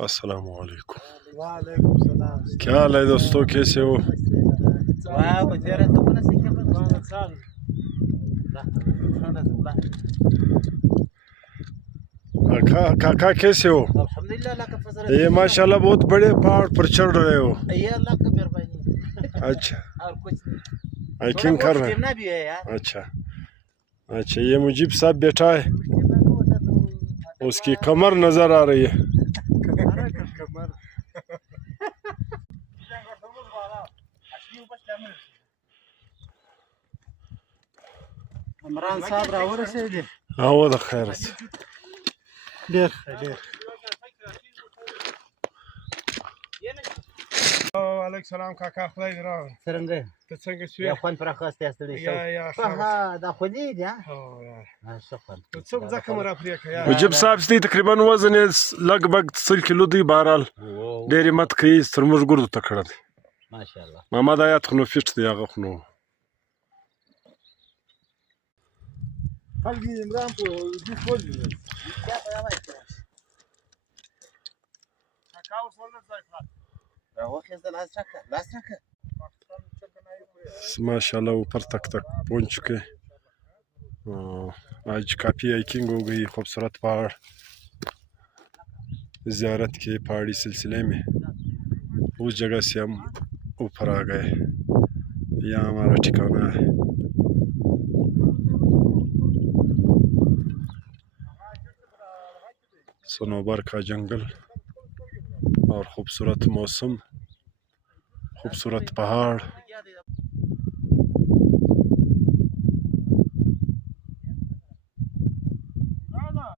अस्सलाम वालेकुम। वालेकुम सलाम। क्या हाल है दोस्तों, कैसे हो? काका कैसे हो? ये माशाल्लाह बहुत बड़े पहाड़ पर चढ़ रहे हो। अल्लाह का मेहरबानी। अच्छा, और कुछ हाइकिंग कर रहे हैं। भी है यार। अच्छा अच्छा, ये मुजीब साहब बैठा है, उसकी कमर नजर आ रही है। इमरान साहब रावरसेदी। हाँ वो तो खैर है। ډیر वालेकुम सलाम काका, खुदाई राव څنګه ته څنګه شې؟ یا خوان پر اخواسته استړي شو ها دا خو دې دي ها شکر څوم ځکه مرا پرې کیا مجيب صاحب ستې تقریبا وزن لګ بګ 100 کیلو دی بهرال ډېر مت کوي ترموز ګردو تکړه دی ماشاءالله. محمد آیات خو نو فټ دی هغه خو نو خلګي عمران په دې کول دي کاکاو څول ځای خلاص راوخه لاس راکه माशाल्लाह ऊपर तक पहुंच चुके। आज काफ़ी हाइकिंग हो गई, खूबसूरत पहाड़ ज़ियारत के पहाड़ी सिलसिले में उस जगह से हम ऊपर आ गए। यहाँ हमारा ठिकाना है। सनोबर का जंगल और खूबसूरत मौसम, खूबसूरत पहाड़।